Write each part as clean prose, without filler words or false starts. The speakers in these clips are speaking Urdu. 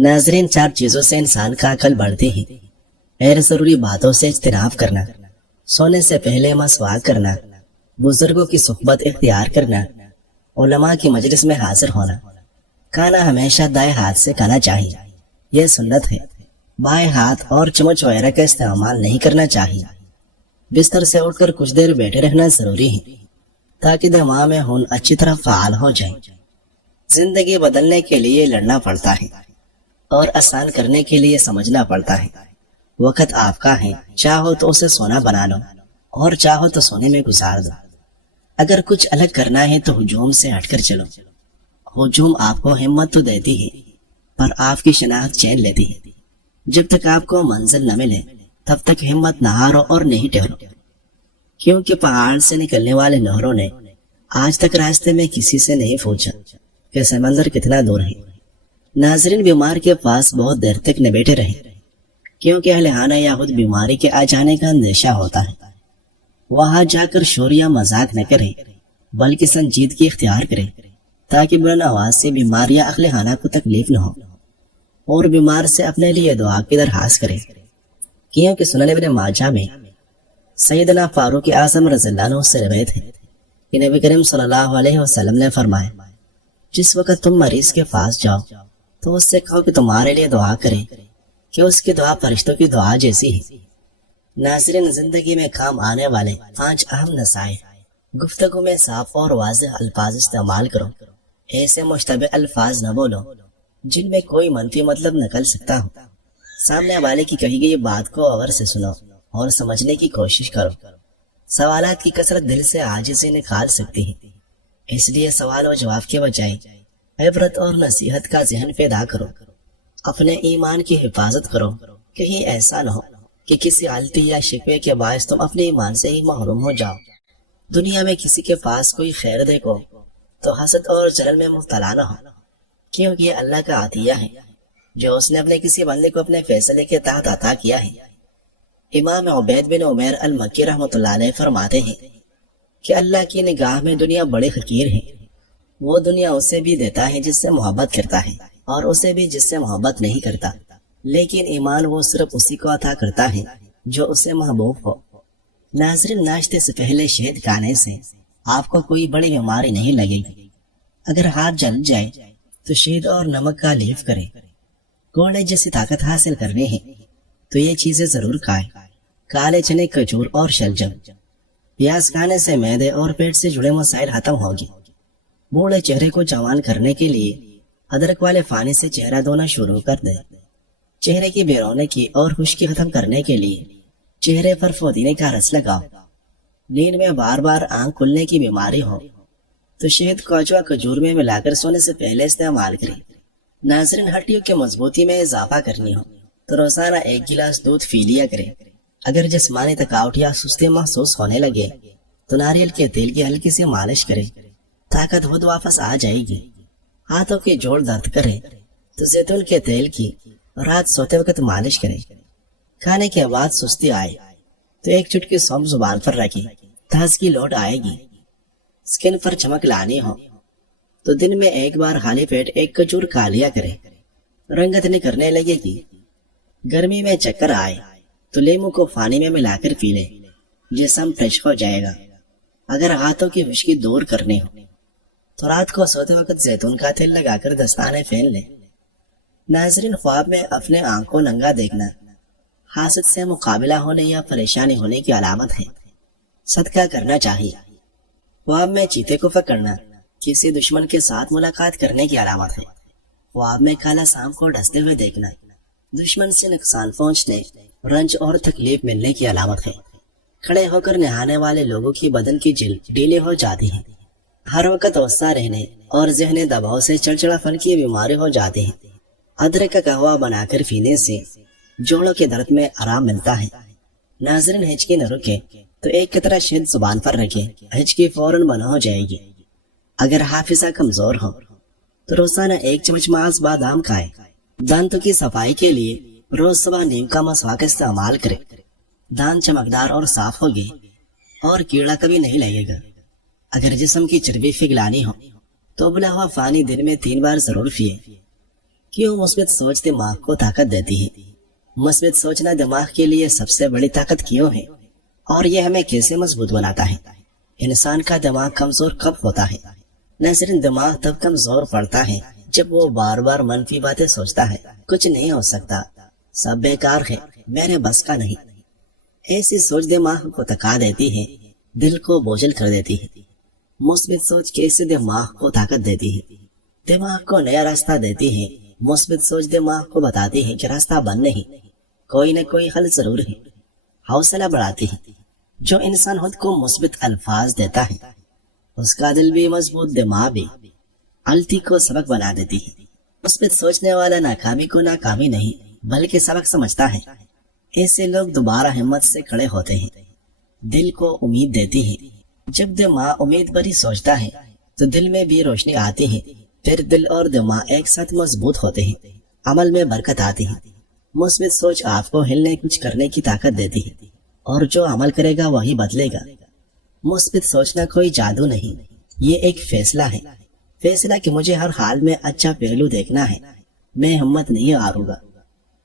ناظرین، 4 چیزوں سے انسان کا عقل بڑھتی ہے: غیر ضروری باتوں سے اجتناب کرنا، سونے سے پہلے مسواک کرنا، بزرگوں کی صحبت اختیار کرنا، علماء کی مجلس میں حاضر ہونا، کھانا ہمیشہ دائیں ہاتھ سے کھانا چاہیے، یہ سنت ہے۔ بائیں ہاتھ اور چمچ وغیرہ کا استعمال نہیں کرنا چاہیے۔ بستر سے اٹھ کر کچھ دیر بیٹھے رہنا ضروری ہے تاکہ دماغ میں خون اچھی طرح فعال ہو جائے۔ زندگی بدلنے کے لیے لڑنا پڑتا ہے اور آسان کرنے کے لیے سمجھنا پڑتا ہے۔ وقت آپ کا ہے، چاہو تو اسے سونا بنا لو اور چاہو تو سونے میں گزار دو۔ اگر کچھ الگ کرنا ہے تو ہجوم سے ہٹ کر چلو۔ ہجوم آپ کو ہمت تو دیتی ہے پر آپ کی شناخت چین لیتی ہے۔ جب تک آپ کو منزل نہ ملے تب تک ہمت نہ ہارو اور نہیں ٹھہرو، کیونکہ پہاڑ سے نکلنے والے نہروں نے آج تک راستے میں کسی سے نہیں پوچھا کہ سمندر کتنا دور ہے۔ ناظرین، بیمار کے پاس بہت دیر تک نہ بیٹھے رہے، کیونکہ اہل خانہ یا خود بیماری کے آ جانے کا اندیشہ ہوتا ہے۔ وہاں جا کر شور یا مذاق نہ کرے بلکہ سنجیدگی اختیار کرے تاکہ بلند آواز سے بیمار یا اہل خانہ کو تکلیف نہ ہو، اور بیمار سے اپنے لیے دعا کی درخواست کرے، کیونکہ سنن ابن ماجہ میں سیدنا فاروق اعظم رضی اللہ عنہ سے روایت ہے کہ نبی کریم صلی اللہ علیہ وسلم نے فرمایا، جس وقت تم مریض کے پاس جاؤ تو اس سے کہو کہ تمہارے لیے دعا کرے کہ اس کی دعا فرشتوں کی دعا جیسی ہے۔ ناظرین، زندگی میں کام آنے والے 5 اہم نصائح: گفتگو میں صاف اور واضح الفاظ استعمال کرو، ایسے مشتبہ الفاظ نہ بولو جن میں کوئی منفی مطلب نکل سکتا ہو، سامنے والے کی کہی گئی بات کو غور سے سنو اور سمجھنے کی کوشش کرو۔ سوالات کی کثرت دل سے عاجزی نکال سکتی ہے، اس لیے سوال و جواب کے بجائے عبرت اور نصیحت کا ذہن پیدا کرو۔ اپنے ایمان کی حفاظت کرو، کہیں ایسا نہ ہو کہ کسی غلطی یا شکوے کے باعث تم اپنے ایمان سے ہی محروم ہو جاؤ۔ دنیا میں کسی کے پاس کوئی خیر دیکھو تو حسد اور جلن میں مبتلا نہ ہو، کیونکہ یہ اللہ کا عطیہ ہے جو اس نے اپنے کسی بندے کو اپنے فیصلے کے تحت عطا کیا ہے۔ امام عبید بن عمیر المکی رحمۃ اللہ علیہ فرماتے ہیں کہ اللہ کی نگاہ میں دنیا بڑی حقیر ہے۔ وہ دنیا اسے بھی دیتا ہے جس سے محبت کرتا ہے اور اسے بھی جس سے محبت نہیں کرتا، لیکن ایمان وہ صرف اسی کو عطا کرتا ہے جو اسے محبوب ہو۔ ناظرین، ناشتے سے پہلے شہد کھانے سے آپ کو کوئی بڑی بیماری نہیں لگے گی۔ اگر ہاتھ جل جائے تو شہد اور نمک کا لیپ کریں۔ گھوڑے جیسی طاقت حاصل کرنی ہے تو یہ چیزیں ضرور کھائیں: کالے چنے، کھجور اور شلجم۔ پیاز کھانے سے معدے اور پیٹ سے جڑے مسائل ختم ہوگی۔ بوڑھے چہرے کو جوان کرنے کے لیے ادرک والے پانی سے چہرہ دھونا شروع کر دیں۔ چہرے کی بے رونقی اور خشکی ختم کرنے کے لیے چہرے پر پودینے کا رس لگاؤ۔ نیند میں بار بار آنکھ کھلنے کی بیماری ہو تو شہد کو اجوا کھجور میں ملا کر سونے سے پہلے استعمال کریں۔ ناظرین، ہڈیوں کی مضبوطی میں اضافہ کرنی ہو تو روزانہ 1 گلاس دودھ پی لیا کریں۔ اگر جسمانی تھکاوٹ یا سستی محسوس ہونے لگے تو ناریل کے تیل کی ہلکی سی مالش کریں، طاقت خود واپس آ جائے گی۔ ہاتھوں کے جوڑ درد کرے تو زیتون کے تیل کی رات سوتے وقت مالش کریں۔ کھانے کے بعد سستی آئے تو 1 چٹکی سونف زبان پر رکھیں، تازگی لوٹ آئے گی۔ سکن پر چمک لانی ہو تو دن میں 1 بار خالی پیٹ 1 کھجور کھا لیا کرے، رنگت نکلنے لگے گی۔ گرمی میں چکر آئے تو لیمو کو پانی میں ملا کر پی لے، جسم فریش ہو جائے گا۔ اگر ہاتھوں کی خشکی دور کرنی ہو تو رات کو سوتے وقت زیتون کا تیل لگا کر دستانے پھین لے۔ ناظرین، خواب میں اپنے آنکھ کو ننگا دیکھنا حاسد سے مقابلہ ہونے یا پریشانی ہونے کی علامت ہے، صدقہ کرنا چاہیے۔ خواب میں چیتے کو پکڑنا کسی دشمن کے ساتھ ملاقات کرنے کی علامت ہے۔ خواب میں کالا سانپ کو ڈستے ہوئے دیکھنا دشمن سے نقصان پہنچنے، رنج اور تکلیف ملنے کی علامت ہے۔ کھڑے ہو کر نہانے والے لوگوں کی بدن کی جلد ڈھیلی ہو جاتی ہے۔ ہر وقت غصہ رہنے اور ذہنی دباؤ سے چڑچڑا پن کی بیماری ہو جاتی ہے۔ ادرک کا قہوہ بنا کر پینے سے جوڑوں کے درد میں آرام ملتا ہے۔ ناظرین، ہچکی نہ رکے تو 1 قطرہ شہد زبان پر رکھیں، ہچکی فوراً بند ہو جائے گی۔ اگر حافظہ کمزور ہو تو روزانہ 1 چمچ ماغز بادام کھائیں۔ دانتوں کی صفائی کے لیے روز صبح نیم کا مسواک استعمال کریں۔ دانت چمکدار اور صاف ہوگی اور کیڑا کبھی نہیں لگے گا۔ اگر جسم کی چربی پگھلانی ہو تو ابلا ہوا پانی دن میں 3 بار ضرور پیے۔ کیوں مثبت سوچ دماغ کو طاقت دیتی ہے؟ مثبت سوچنا دماغ کے لیے سب سے بڑی طاقت کیوں ہے اور یہ ہمیں کیسے مضبوط بناتا ہے؟ انسان کا دماغ کمزور کب ہوتا ہے؟ ناظرین، دماغ تب کمزور پڑتا ہے جب وہ بار بار منفی باتیں سوچتا ہے، کچھ نہیں ہو سکتا، سب بیکار ہے، میرے بس کا نہیں۔ ایسی سوچ دماغ کو تھکا دیتی ہے، دل کو بوجھل کر دیتی ہے۔ مثبت سوچ کیسے دماغ کو طاقت دیتی ہے؟ دماغ کو نیا راستہ دیتی ہے۔ مثبت سوچ دماغ کو بتاتی ہے کہ راستہ بند نہیں، کوئی نہ کوئی حل ضرور ہے۔ حوصلہ بڑھاتی ہے۔ جو انسان خود کو مثبت الفاظ دیتا ہے اس کا دل بھی مضبوط، دماغ بھی۔ غلطی کو سبق بنا دیتی ہے۔ مثبت سوچنے والا ناکامی کو ناکامی نہیں بلکہ سبق سمجھتا ہے۔ ایسے لوگ دوبارہ ہمت سے کھڑے ہوتے ہیں۔ دل کو امید دیتی ہے۔ جب دماغ امید بھری سوچتا ہے تو دل میں بھی روشنی آتی ہے، پھر دل اور دماغ ایک ساتھ مضبوط ہوتے ہیں، عمل میں برکت آتی ہے۔ مثبت سوچ آپ کو ہلنے کچھ کرنے کی طاقت دیتی ہے، اور جو عمل کرے گا وہی بدلے گا۔ مثبت سوچنا کوئی جادو نہیں، یہ ایک فیصلہ ہے۔ فیصلہ کہ مجھے ہر حال میں اچھا پہلو دیکھنا ہے، میں ہمت نہیں ہاروں گا۔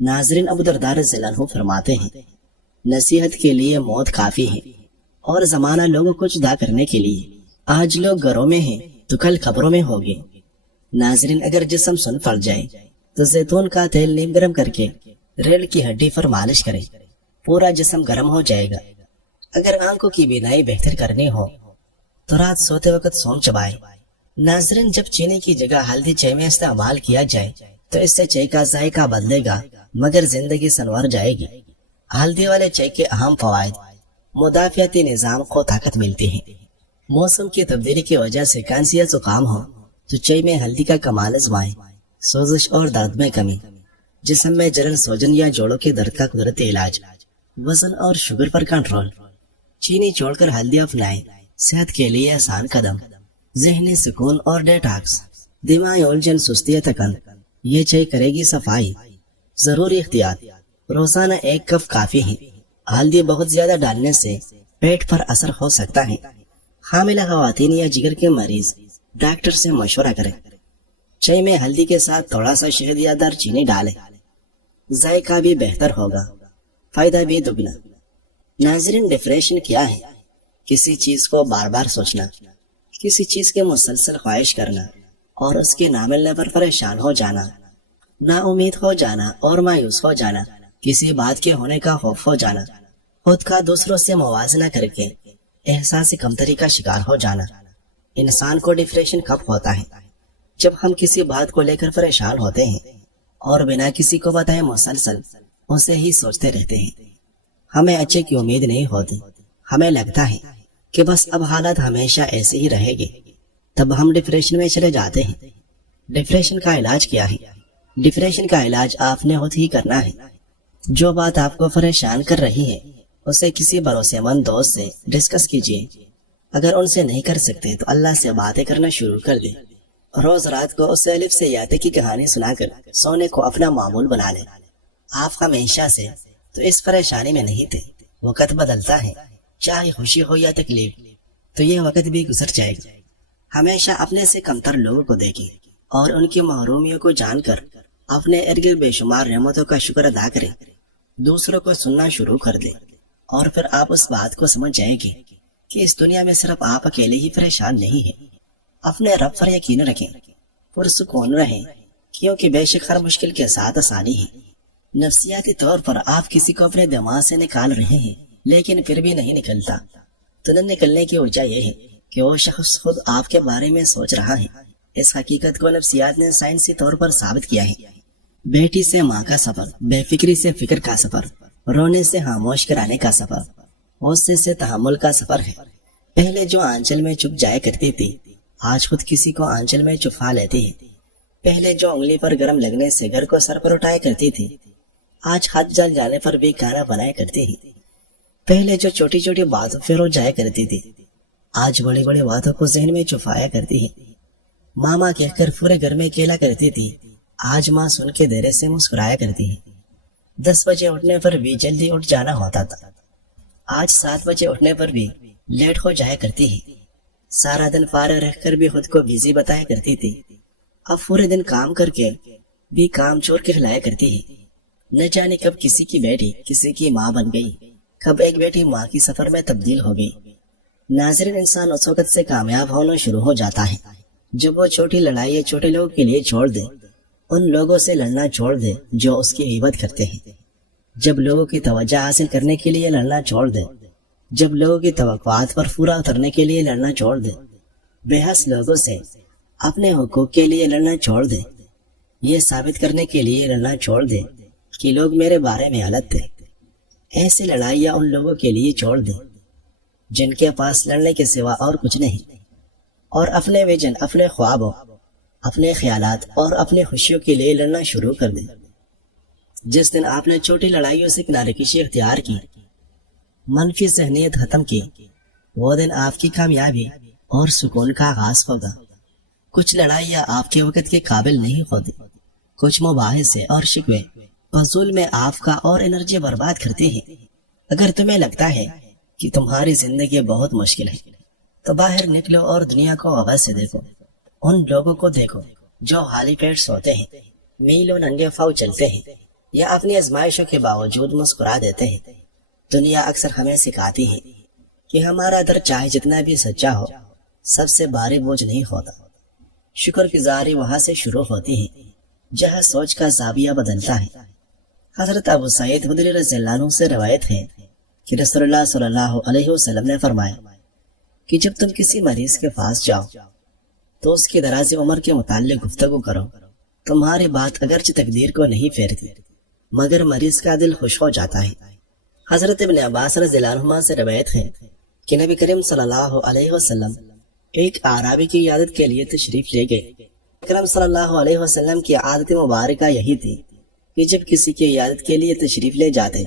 ناظرین، ابو درداء رضی اللہ عنہ فرماتے ہیں، نصیحت کے لیے موت کافی ہے اور زمانہ لوگوں کو جدا کرنے کے لیے۔ آج لوگ گھروں میں ہیں تو کل خبروں میں ہوگے۔ ناظرین، اگر جسم سن پڑ جائے تو زیتون کا تیل نیم گرم کر کے ریڑھ کی ہڈی پر مالش کرے، پورا جسم گرم ہو جائے گا۔ اگر آنکھوں کی بینائی بہتر کرنی ہو تو رات سوتے وقت سونف چبائے۔ ناظرین، جب چینی کی جگہ ہلدی چائے میں استعمال کیا جائے تو اس سے چائے کا ذائقہ بدلے گا مگر زندگی سنور جائے گی۔ ہلدی والے چائے کے اہم فوائد: مدافعتی نظام کو طاقت ملتی ہے۔ موسم کی تبدیلی کی وجہ سے کھانسی یا زکام ہو تو چائے میں ہلدی کا کمال آزمائیں۔ سوزش اور درد میں کمی، جسم میں جلن، سوجن یا جوڑوں کے درد کا قدرتی علاج، وزن اور شوگر پر کنٹرول۔ چینی چھوڑ کر ہلدی اپنائیں، صحت کے لیے آسان قدم۔ ذہنی سکون اور ڈیٹاکس، دماغی الجھن، سستی یا تھکن، یہ چائے کرے گی صفائی۔ ضروری احتیاط: روزانہ 1 کپ کافی ہے۔ ہلدی بہت زیادہ ڈالنے سے پیٹ پر اثر ہو سکتا ہے۔ حاملہ خواتین یا جگر کے مریض ڈاکٹر سے مشورہ کریں۔ چائے میں ہلدی کے ساتھ تھوڑا سا شہد یا دار چینی ڈالیں، ذائقہ بھی بہتر ہوگا، فائدہ بھی دگنا۔ ناظرین، ڈپریشن کیا ہے؟ کسی چیز کو بار بار سوچنا، کسی چیز کے مسلسل خواہش کرنا اور اس کے نہ ملنے پر پریشان ہو جانا، نا امید ہو جانا اور مایوس ہو جانا، کسی بات کے ہونے کا خوف ہو جانا، خود کا دوسروں سے موازنہ کر کے احساس کمتری کا شکار ہو جانا۔ انسان کو ڈپریشن کب ہوتا ہے؟ جب ہم کسی بات کو لے کر پریشان ہوتے ہیں اور بنا کسی کو بتائے مسلسل اسے ہی سوچتے رہتے ہیں۔ ہمیں اچھے کی امید نہیں ہوتی، ہمیں لگتا ہے کہ بس اب حالات ہمیشہ ایسے ہی رہے گی، تب ہم ڈپریشن میں چلے جاتے ہیں۔ ڈپریشن کا علاج کیا ہے؟ ڈپریشن کا علاج آپ نے خود ہی کرنا ہے۔ جو بات آپ کو پریشان کر رہی ہے اسے کسی بھروسے مند دوست سے ڈسکس کیجیے۔ اگر ان سے نہیں کر سکتے تو اللہ سے باتیں کرنا شروع کر دیں۔ روز رات کو اسے الف سے یاتے کی کہانی سنا کر سونے کو اپنا معمول بنا لیں۔ آپ ہمیشہ سے تو اس پریشانی میں نہیں تھے، وقت بدلتا ہے، چاہے خوشی ہو یا تکلیف، تو یہ وقت بھی گزر جائے گا۔ ہمیشہ اپنے سے کمتر لوگوں کو دیکھیں اور ان کی محرومیوں کو جان کر اپنے ارد گرد بے شمار نعمتوں کا شکر ادا کریں۔ دوسروں کو سننا شروع کر دیں اور پھر آپ اس بات کو سمجھ جائیں گے کہ اس دنیا میں صرف آپ اکیلے ہی پریشان نہیں ہیں۔ اپنے رب پر یقین رکھیں، پرسکون رہیں، کیونکہ بے شک ہر مشکل کے ساتھ آسانی ہے۔ نفسیاتی طور پر آپ کسی کو اپنے دماغ سے نکال رہے ہیں لیکن پھر بھی نہیں نکلتا، تو نہ نکلنے کی وجہ یہ ہے کہ وہ شخص خود آپ کے بارے میں سوچ رہا ہے۔ اس حقیقت کو نفسیات نے سائنسی طور پر ثابت کیا ہے۔ بیٹی سے ماں کا سفر، بے فکری سے فکر کا سفر، رونے سے خاموش کرانے کا سفر، غصے سے تحمل کا سفر ہے۔ پہلے جو آنچل میں چھپ جایا کرتی تھی آج خود کسی کو آنچل میں چھپا لیتی ہے۔ پہلے جو انگلی پر گرم لگنے سے گھر کو سر پر اٹھایا کرتی تھی آج ہاتھ جل جانے پر بھی کھانا بنایا کرتی ہے۔ پہلے جو چھوٹی چھوٹی باتوں پہ رو جایا کرتی تھی آج بڑی بڑی باتوں کو ذہن میں چھپایا کرتی ہے۔ ماما کہہ کر پورے گھر میں کھیلا کرتی تھی آج ماں سن کے دیر سے مسکرایا کرتی ہے۔ 10 بجے اٹھنے پر بھی جلدی اٹھ جانا ہوتا تھا آج 7 بجے اٹھنے پر بھی لیٹ ہو جایا کرتی ہے۔ سارا دن فارغ رہ کر بھی خود کو بزی بتایا کرتی تھی اب پورے دن کام کر کے بھی کام چور کہلایا کرتی ہے۔ نہ جانے کب کسی کی بیٹی کسی کی ماں بن گئی، کب ایک بیٹی ماں کی سفر میں تبدیل ہو گئی۔ ناظرین، انسان اس وقت سے کامیاب ہونا شروع ہو جاتا ہے جب وہ چھوٹی لڑائی چھوٹے لوگوں کے لیے چھوڑ دے، ان لوگوں سے لڑنا چھوڑ دے جو اس کی غیبت کرتے ہیں، جب لوگوں کی توجہ حاصل کرنے کے لیے لڑنا چھوڑ دے، جب لوگوں کی توقعات پر پورا اترنے کے لیے لڑنا چھوڑ دے، بے حس لوگوں سے اپنے حقوق کے لیے لڑنا چھوڑ دے، یہ ثابت کرنے کے لیے لڑنا چھوڑ دے کہ لوگ میرے بارے میں غلط تھے۔ ایسی لڑائیاں ان لوگوں کے لیے چھوڑ دے جن کے پاس لڑنے کے سوا اور کچھ نہیں، اور اپنے ویژن، اپنے خوابوں، اپنے خیالات اور اپنے خوشیوں کے لیے لڑنا شروع کر دیں۔ جس دن آپ نے چھوٹی لڑائیوں سے کنارے کشی اختیار کی، منفی ذہنیت ختم کی، وہ دن آپ کی کامیابی اور سکون کا آغاز ہوگا۔ کچھ لڑائیاں آپ کے وقت کے قابل نہیں ہوتی، کچھ مباحثے اور شکوے فضول میں آپ کا اور انرجی برباد کرتے ہیں۔ اگر تمہیں لگتا ہے کہ تمہاری زندگی بہت مشکل ہے تو باہر نکلو اور دنیا کو غور سے دیکھو۔ ان لوگوں کو دیکھو جو خالی پیٹ سوتے ہیں، میلوں ننگے پاؤں چلتے ہیں، یا اپنی آزمائشوں کے باوجود مسکرا دیتے ہیں۔ دنیا اکثر ہمیں سکھاتی ہے کہ ہمارا در چاہے جتنا بھی سچا ہو، سب سے بھاری بوجھ نہیں ہوتا۔ شکر گزاری وہاں سے شروع ہوتی ہے جہاں سوچ کا زاویہ بدلتا ہے۔ حضرت ابو سعید خدری رضی اللہ عنہ سے روایت ہے کہ رسول اللہ صلی اللہ علیہ وسلم نے فرمایا کہ جب تم کسی مریض کے پاس جاؤ تو اس کی دراز عمر کے متعلق گفتگو کرو۔ تمہاری بات اگرچہ تقدیر کو نہیں پھیرتی مگر مریض کا دل خوش ہو جاتا ہے۔ حضرت ابن عباس رضی اللہ عنہما سے روایت ہے کہ نبی کریم صلی اللہ علیہ وسلم ایک اعرابی کی عیادت کے لیے تشریف لے گئے۔ کرم صلی اللہ علیہ وسلم کی عادت مبارکہ یہی تھی کہ جب کسی کی عیادت کے لیے تشریف لے جاتے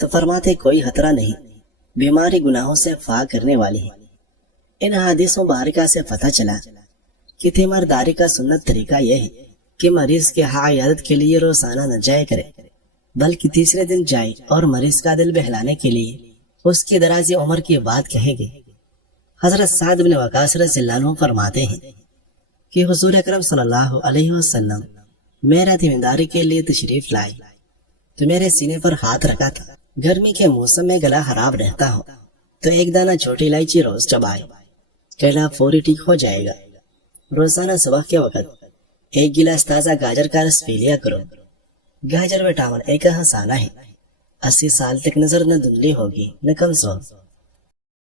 تو فرماتے کوئی خطرہ نہیں، بیماری گناہوں سے پاک کرنے والی ہے۔ ان حدیث مبارکہ سے پتہ چلا کہ تیمارداری کا سنت طریقہ یہ ہے کہ مریض کے ہاں عیادت کے لیے روزانہ نہ جائے کرے، بلکہ تیسرے دن جائے اور مریض کا دل بہلانے کے لیے اس کی دراز عمر کی بات کہے گے۔ حضرت سعد بن وقاص رضی اللہ عنہ فرماتے ہیں کہ حضور اکرم صلی اللہ علیہ وسلم میرا تیمارداری کے لیے تشریف لائے تو میرے سینے پر ہاتھ رکھا تھا۔ گرمی کے موسم میں گلا خراب رہتا ہو تو ایک دانہ چھوٹی الائچی روز چبائے، گلا فوری ٹھیک ہو جائے گا۔ روزانہ صبح کے وقت ایک گلاس تازہ گاجر کا رس پی لیا کرو۔ گاجر وٹامن ایک ہنسانہ ہے، 80 سال تک نظر نہ دھندلی ہوگی نہ کمزور۔